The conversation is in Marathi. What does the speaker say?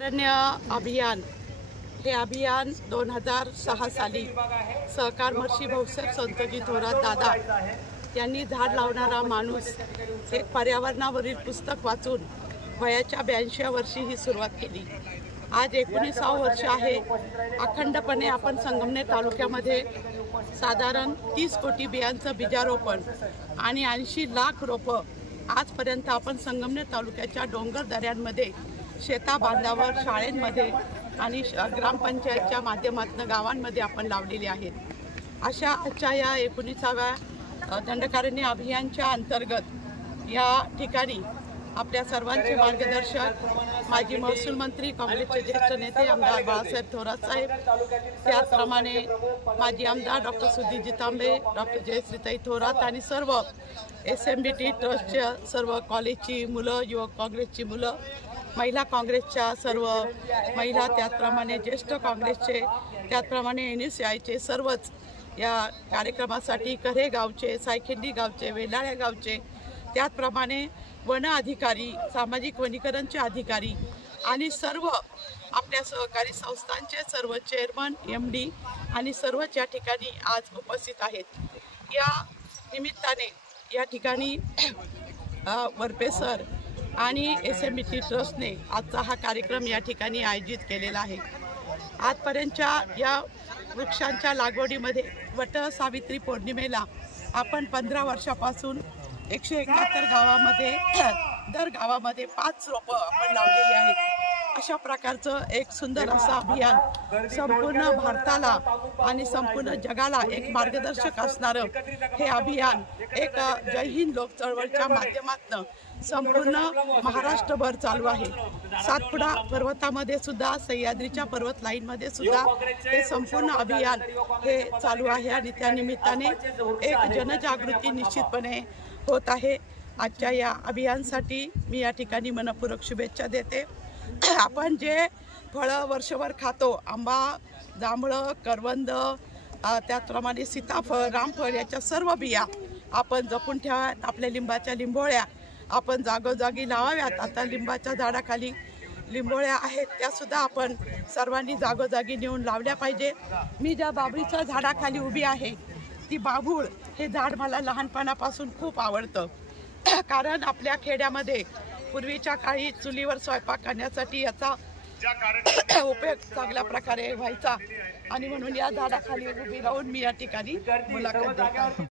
अरण्य अभियान हे अभियान 2006 साली सहकार महर्षी भाऊसाहेब संतजी थोरात दादा यांनी झाड लावणारा माणूस एक पर्यावरणावरील पुस्तक वाचून वयाच्या 82व्या वर्षी ही सुरुवात केली। आज 19वे वर्ष आहे। अखंडपणे आपण संगमनेर तालुक्यामध्ये साधारण 30 कोटी बियांचं बीजारोपण आणि 80 लाख रोपं आजपर्यंत आपण संगमनेर तालुक्याच्या डोंगर दऱ्यांमध्ये, शेता बांधावर, शाळेंमध्ये आणि ग्रामपंचायतच्या माध्यमातून गावांमध्ये आपण लावलेले आहेत। अशा आजच्या या 19व्या दंडकारण्य अभियानच्या अंतर्गत या ठिकाणी आपल्या सर्वांचे मार्गदर्शक माजी महसूल मंत्री, काँग्रेसचे ज्येष्ठ नेते आमदार बाळासाहेब थोरात साहेब, त्याचप्रमाणे माजी आमदार डॉक्टर सुधीरजी तांबे, डॉक्टर जयश्रीताई थोरात आणि सर्व SMBT ट्रस्टच्या सर्व कॉलेजची मुलं, युवक काँग्रेसची मुलं, महिला काँग्रेसच्या सर्व महिला, त्याचप्रमाणे ज्येष्ठ काँग्रेसचे, त्याचप्रमाणे NSCIचे सर्वच या कार्यक्रमासाठी कऱ्हे गावचे, सायखेडी गावचे, वेलाळ्या गावचे, त्याचप्रमाणे वन अधिकारी, सामाजिक वनीकरणचे अधिकारी आणि सर्व आपल्या सहकारी संस्थांचे सर्व चेअरमन, MD आणि सर्वच या ठिकाणी आज उपस्थित आहेत। या निमित्ताने या ठिकाणी वरपे सर आणि SMBT ट्रस्टने आजचा हा कार्यक्रम या ठिकाणी आयोजित केलेला आहे। आजपर्यंतच्या या वृक्षांच्या लागवडीमध्ये वट सावित्री पौर्णिमेला आपण 15 वर्षापासून 171 गावामध्ये दर गावामध्ये 5 रोपं आपण लावलेली आहेत। अशा प्रकारचं एक सुंदर असं अभियान संपूर्ण भारताला आणि संपूर्ण जगाला एक मार्गदर्शक असणारं हे अभियान एक जय हिंद लोक चळवळीच्या माध्यमातून संपूर्ण महाराष्ट्रभर चालू आहे। सातपुडा पर्वतामध्ये सुद्धा, सह्याद्रीच्या पर्वत लाईनमध्ये सुद्धा हे संपूर्ण अभियान हे चालू आहे आणि त्या निमित्ताने एक जनजागृती निश्चितपणे होत आहे। आजच्या या अभियानासाठी मी या ठिकाणी मनपूर्वक शुभेच्छा देते। आपण जे फळं वर्षभर खातो, आंबा, जांभळं, करवंद, त्याचप्रमाणे सीताफळ, रामफळ, याच्या सर्व बिया आपण जपून ठेवाव्यात। आपल्या लिंबाच्या लिंबोळ्या आपण जागोजागी लावाव्यात। आता लिंबाच्या झाडाखाली लिंबोळ्या आहेत, त्यासुद्धा आपण सर्वांनी जागोजागी नेऊन लावल्या पाहिजे। मी ज्या बाभळीच्या झाडाखाली उभी आहे, ती बाभूळ हे झाड मला लहानपणापासून खूप आवडतं, कारण आपल्या खेड्यामध्ये पूर्वीच्या काळी चुलीवर स्वयंपाक करण्यासाठी याचा उपयोग चांगल्या प्रकारे व्हायचा आणि म्हणून या झाडाखाली उभी राहून मी या ठिकाणी मुलाखत देते।